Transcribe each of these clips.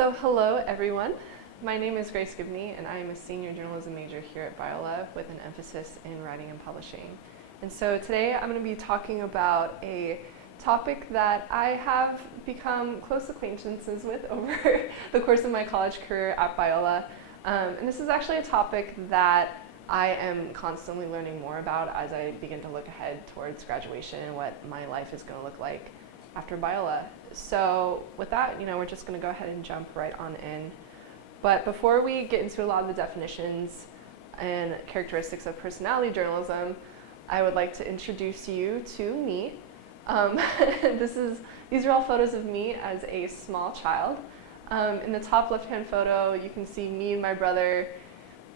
So hello everyone, my name is Grace Gibney and I am a senior journalism major here at Biola with an emphasis in writing and publishing. And so today I'm going to be talking about a topic that I have become close acquaintances with over the course of my college career at Biola. And this is actually a topic that I am constantly learning more about as I begin to look ahead towards graduation and what my life is going to look like after Biola. So with that, we're just going to go ahead and jump right on in. But before we get into a lot of the definitions and characteristics of personality journalism, I would like to introduce you to me. These are all photos of me as a small child. In the top left-hand photo, you can see me and my brother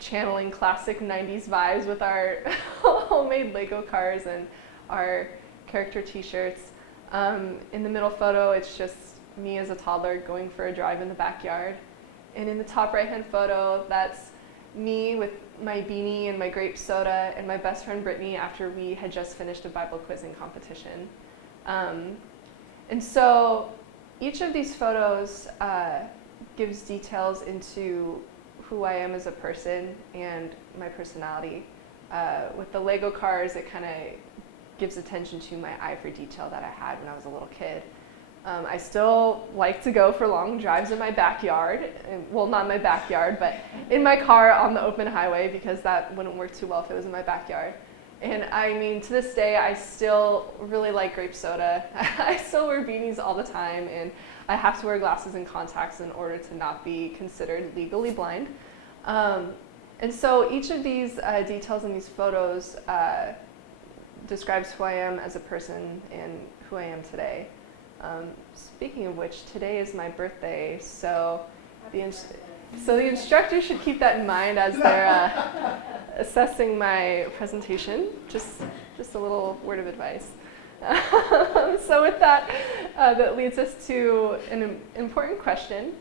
channeling classic 90s vibes with our homemade Lego cars and our character t-shirts. In the middle photo, it's just me as a toddler going for a drive in the backyard. And in the top right-hand photo, that's me with my beanie and my grape soda and my best friend Brittany after we had just finished a Bible quizzing competition. And so each of these photos gives details into who I am as a person and my personality. With the Lego cars, it kind of gives attention to my eye for detail that I had when I was a little kid. I still like to go for long drives in my backyard. Well, not my backyard, but in my car on the open highway, because that wouldn't work too well if it was in my backyard. And I mean, to this day, I still really like grape soda. I still wear beanies all the time, and I have to wear glasses and contacts in order to not be considered legally blind. And so each of these details in these photos describes who I am as a person and who I am today. Speaking of which, today is my birthday, so the instructor should keep that in mind as they're assessing my presentation. Just a little word of advice. So with that, that leads us to an important question,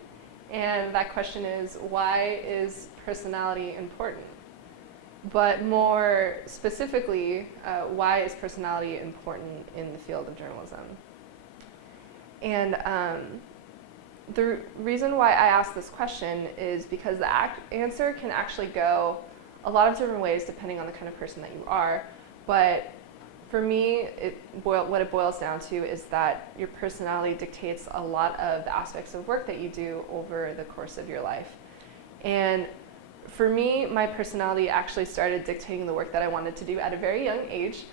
and that question is, why is personality important? But more specifically, why is personality important in the field of journalism? And the reason why I ask this question is because the answer can actually go a lot of different ways depending on the kind of person that you are. But for me, what it boils down to is that your personality dictates a lot of the aspects of work that you do over the course of your life. And for me, my personality actually started dictating the work that I wanted to do at a very young age.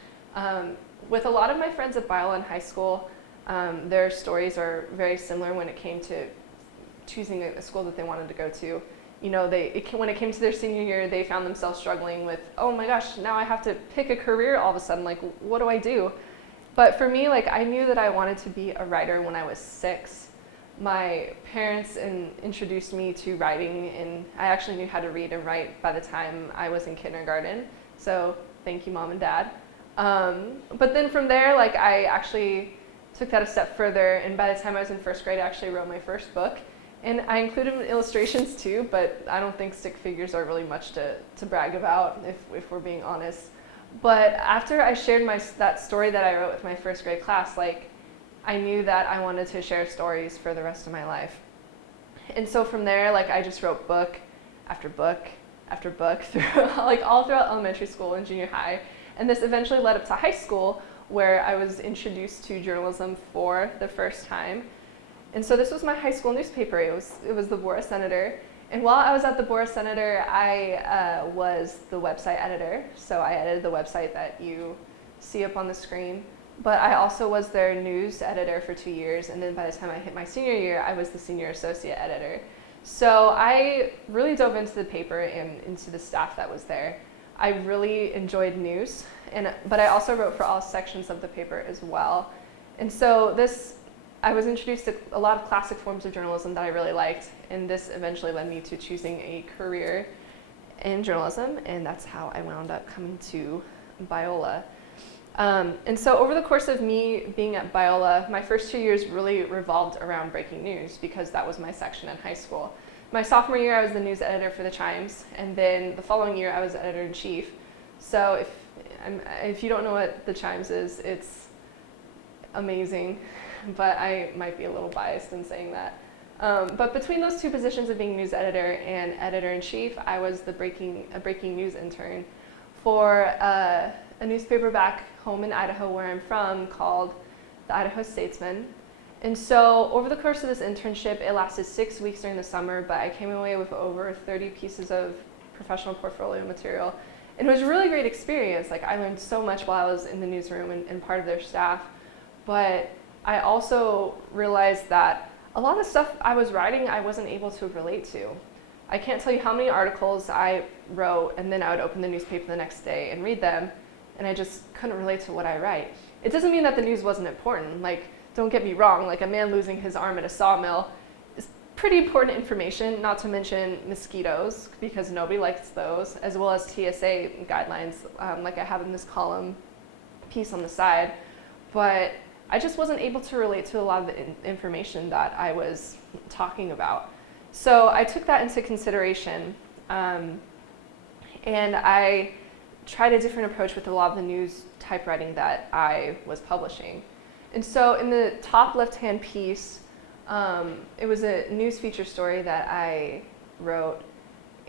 With a lot of my friends at Biola in high school, their stories are very similar when it came to choosing a school that they wanted to go to. When it came to their senior year, they found themselves struggling with, oh my gosh, now I have to pick a career all of a sudden, like what do I do? But for me, I knew that I wanted to be a writer when I was 6. My parents introduced me to writing, and I actually knew how to read and write by the time I was in kindergarten. So thank you, Mom and Dad. But then from there, I actually took that a step further, and by the time I was in first grade, I actually wrote my first book. And I included illustrations too, but I don't think stick figures are really much to brag about, if we're being honest. But after I shared that story that I wrote with my first grade class, I knew that I wanted to share stories for the rest of my life. And so from there, I just wrote book after book after book through, all throughout elementary school and junior high. And this eventually led up to high school, where I was introduced to journalism for the first time. And so this was my high school newspaper. It was the Bora Senator. And while I was at the Bora Senator, I was the website editor. So I edited the website that you see up on the screen. But I also was their news editor for 2 years. And then by the time I hit my senior year, I was the senior associate editor. So I really dove into the paper and into the staff that was there. I really enjoyed news, but I also wrote for all sections of the paper as well. And so I was introduced to a lot of classic forms of journalism that I really liked, and this eventually led me to choosing a career in journalism, and that's how I wound up coming to Biola. And so over the course of me being at Biola, my first 2 years really revolved around breaking news, because that was my section in high school. My sophomore year, I was the news editor for the Chimes, and then the following year, I was editor-in-chief. So if you don't know what the Chimes is, it's amazing, but I might be a little biased in saying that. But between those two positions of being news editor and editor-in-chief, I was a breaking news intern for a newspaper back home in Idaho where I'm from called the Idaho Statesman. And so over the course of this internship, it lasted 6 weeks during the summer, but I came away with over 30 pieces of professional portfolio material. And it was a really great experience. Like, I learned so much while I was in the newsroom and part of their staff. But I also realized that a lot of stuff I was writing, I wasn't able to relate to. I can't tell you how many articles I wrote, and then I would open the newspaper the next day and read them, and I just couldn't relate to what I write. It doesn't mean that the news wasn't important. Like, don't get me wrong, like a man losing his arm at a sawmill is pretty important information, not to mention mosquitoes, because nobody likes those, as well as TSA guidelines, like I have in this column piece on the side. But I just wasn't able to relate to a lot of the information that I was talking about. So I took that into consideration, and I tried a different approach with a lot of the news typewriting that I was publishing. And so in the top left-hand piece, it was a news feature story that I wrote.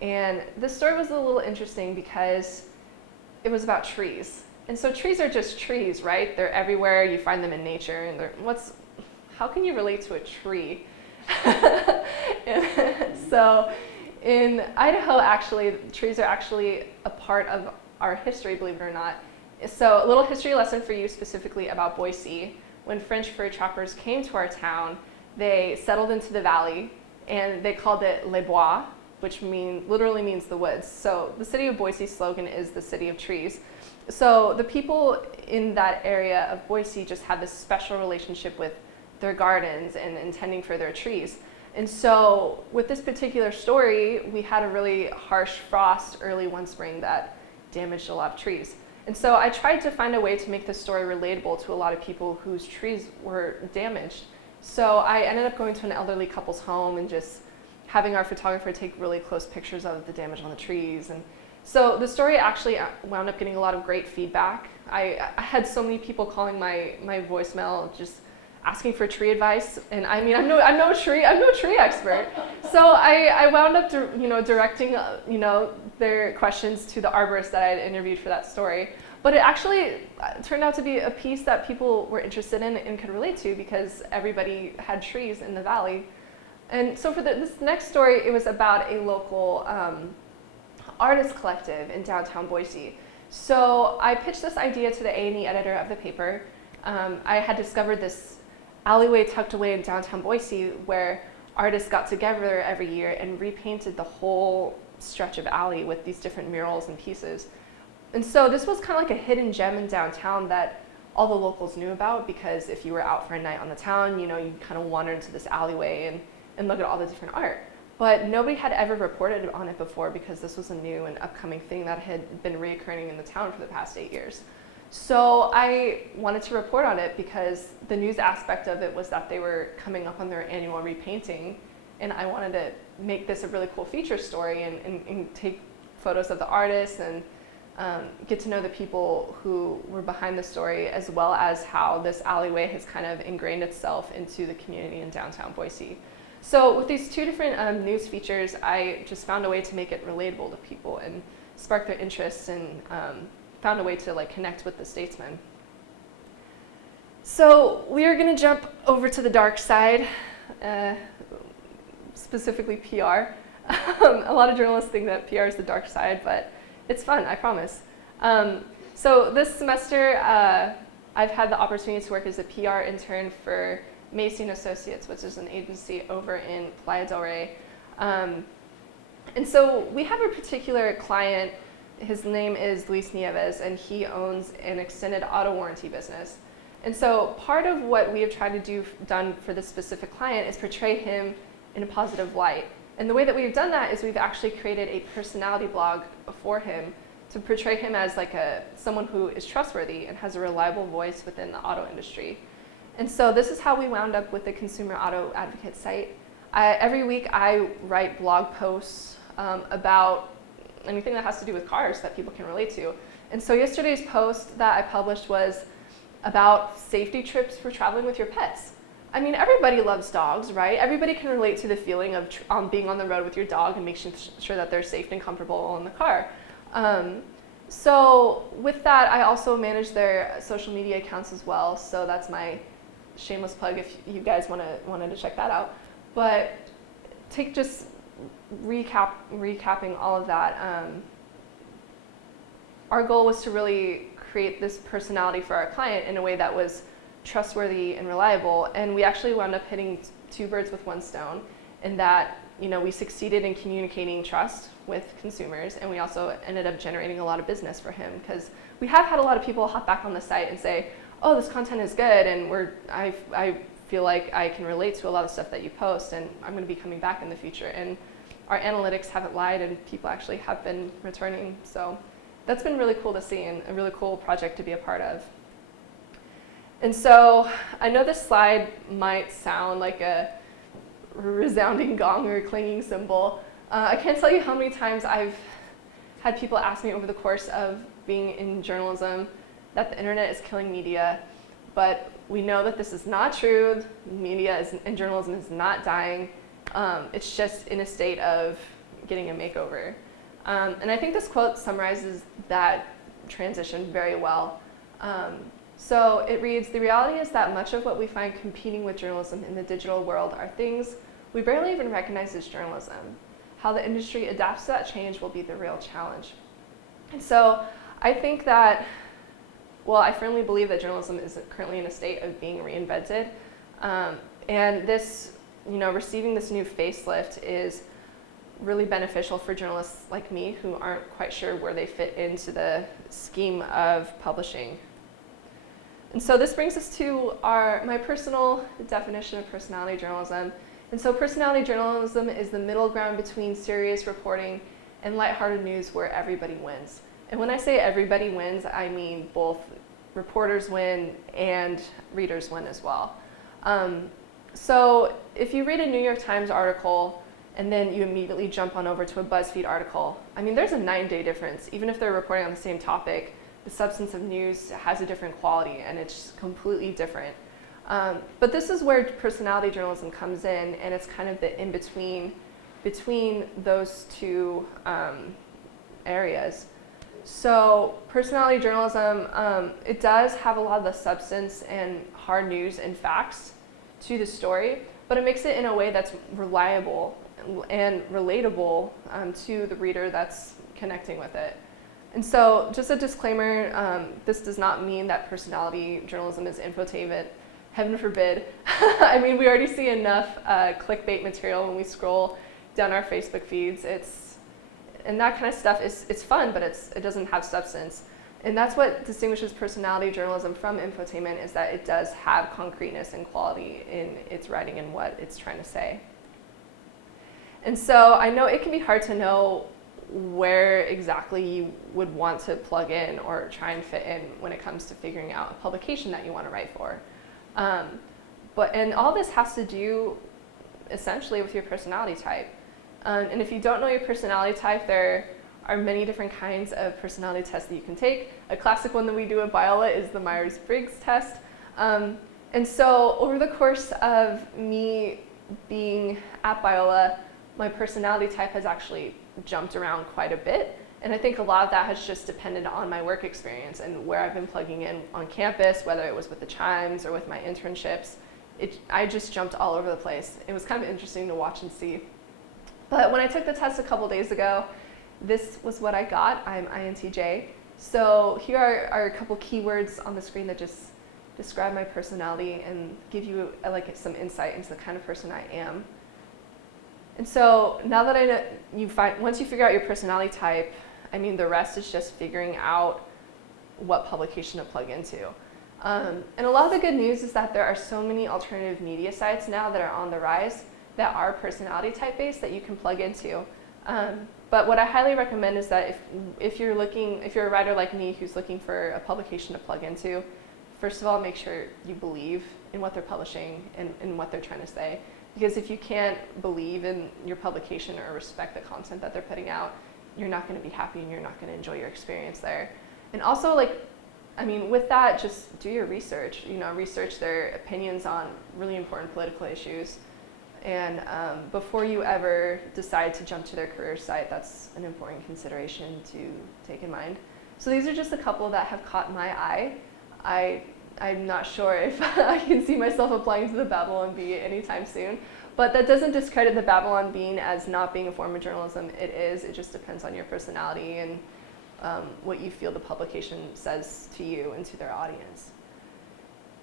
And this story was a little interesting because it was about trees. And so trees are just trees, right? They're everywhere. You find them in nature. And how can you relate to a tree? So in Idaho, actually, trees are actually a part of our history, believe it or not. So a little history lesson for you specifically about Boise. When French fur trappers came to our town, they settled into the valley, and they called it Les Bois, which literally means the woods. So the city of Boise's slogan is the city of trees. So the people in that area of Boise just had this special relationship with their gardens and tending for their trees. And so with this particular story, we had a really harsh frost early one spring that damaged a lot of trees. And so I tried to find a way to make this story relatable to a lot of people whose trees were damaged. So I ended up going to an elderly couple's home and just having our photographer take really close pictures of the damage on the trees. And so the story actually wound up getting a lot of great feedback. I had so many people calling my voicemail just asking for tree advice, and I mean I'm no tree expert. So I wound up directing their questions to the arborist that I had interviewed for that story. But it actually turned out to be a piece that people were interested in and could relate to because everybody had trees in the valley. And so for this next story, it was about a local artist collective in downtown Boise. So I pitched this idea to the A&E editor of the paper. I had discovered this alleyway tucked away in downtown Boise where artists got together every year and repainted the whole stretch of alley with these different murals and pieces. And so this was kind of like a hidden gem in downtown that all the locals knew about, because if you were out for a night on the town, you kind of wander into this alleyway and look at all the different art. But nobody had ever reported on it before because this was a new and upcoming thing that had been reoccurring in the town for the past 8 years. So I wanted to report on it because the news aspect of it was that they were coming up on their annual repainting, and I wanted to make this a really cool feature story and take photos of the artists and get to know the people who were behind the story, as well as how this alleyway has kind of ingrained itself into the community in downtown Boise. So with these two different news features, I just found a way to make it relatable to people and spark their interests, and found a way to connect with the Statesman. So we are going to jump over to the dark side, specifically PR. A lot of journalists think that PR is the dark side, but it's fun, I promise. So this semester, I've had the opportunity to work as a PR intern for Macy & Associates, which is an agency over in Playa del Rey. And so we have a particular client. His name is Luis Nieves, and he owns an extended auto warranty business. And so part of what we have tried to done for this specific client is portray him in a positive light. And the way that we've done that is we've actually created a personality blog for him to portray him as someone who is trustworthy and has a reliable voice within the auto industry. And so this is how we wound up with the Consumer Auto Advocate site. Every week I write blog posts about anything that has to do with cars that people can relate to. And so yesterday's post that I published was about safety trips for traveling with your pets. I mean, everybody loves dogs, right? Everybody can relate to the feeling of being on the road with your dog and making sure that they're safe and comfortable in the car. So with that, I also manage their social media accounts as well. So that's my shameless plug if you guys wanted to check that out. But just recapping all of that. Our goal was to really create this personality for our client in a way that was trustworthy and reliable, and we actually wound up hitting two birds with one stone in that, we succeeded in communicating trust with consumers, and we also ended up generating a lot of business for him, because we have had a lot of people hop back on the site and say, oh, this content is good, and I feel like I can relate to a lot of stuff that you post, and I'm going to be coming back in the future. And our analytics haven't lied, and people actually have been returning. So that's been really cool to see, and a really cool project to be a part of. And so I know this slide might sound like a resounding gong or clanging cymbal. I can't tell you how many times I've had people ask me over the course of being in journalism that the internet is killing media, but we know that this is not true. Media and journalism is not dying. It's just in a state of getting a makeover. And I think this quote summarizes that transition very well. So it reads, "The reality is that much of what we find competing with journalism in the digital world are things we barely even recognize as journalism. How the industry adapts to that change will be the real challenge." And so I think that, I firmly believe that journalism is currently in a state of being reinvented. And this, receiving this new facelift is really beneficial for journalists like me who aren't quite sure where they fit into the scheme of publishing. And so this brings us to my personal definition of personality journalism. And so personality journalism is the middle ground between serious reporting and lighthearted news where everybody wins. And when I say everybody wins, I mean both reporters win and readers win as well. So if you read a New York Times article and then you immediately jump on over to a BuzzFeed article, there's a 9-day difference. Even if they're reporting on the same topic, the substance of news has a different quality, and it's completely different. But this is where personality journalism comes in, and it's kind of the in-between between those two areas. So personality journalism, it does have a lot of the substance and hard news and facts to the story, but it makes it in a way that's reliable and relatable to the reader that's connecting with it. And so just a disclaimer, this does not mean that personality journalism is infotainment. Heaven forbid. We already see enough clickbait material when we scroll down our Facebook feeds. And that kind of stuff it's fun, but it doesn't have substance. And that's what distinguishes personality journalism from infotainment, is that it does have concreteness and quality in its writing and what it's trying to say. And so I know it can be hard to know where exactly you would want to plug in or try and fit in when it comes to figuring out a publication that you want to write for. And all this has to do essentially with your personality type. And if you don't know your personality type, there are many different kinds of personality tests that you can take. A classic one that we do at Biola is the Myers-Briggs test. And so over the course of me being at Biola, my personality type has actually jumped around quite a bit. And I think a lot of that has just depended on my work experience and where I've been plugging in on campus, whether it was with the Chimes or with my internships. I just jumped all over the place. It was kind of interesting to watch and see. But when I took the test a couple days ago, this was what I got. I'm INTJ. So here are a couple keywords on the screen that just describe my personality and give you some insight into the kind of person I am. And so now that once you figure out your personality type, the rest is just figuring out what publication to plug into. And a lot of the good news is that there are so many alternative media sites now that are on the rise that are personality type based that you can plug into. But what I highly recommend is that if you're a writer like me who's looking for a publication to plug into, first of all, make sure you believe in what they're publishing and what they're trying to say. Because if you can't believe in your publication or respect the content that they're putting out, you're not going to be happy and you're not going to enjoy your experience there. And also, I mean, with that, just do your research. Research their opinions on really important political issues. And before you ever decide to jump to their career site, that's an important consideration to take in mind. So these are just a couple that have caught my eye. I'm not sure if I can see myself applying to the Babylon Bee anytime soon, but that doesn't discredit the Babylon Bean as not being a form of journalism. It is. It just depends on your personality and what you feel the publication says to you and to their audience.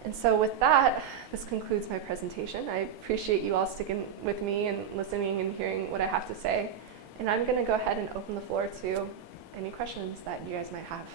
And so with that, this concludes my presentation. I appreciate you all sticking with me and listening and hearing what I have to say. And I'm going to go ahead and open the floor to any questions that you guys might have.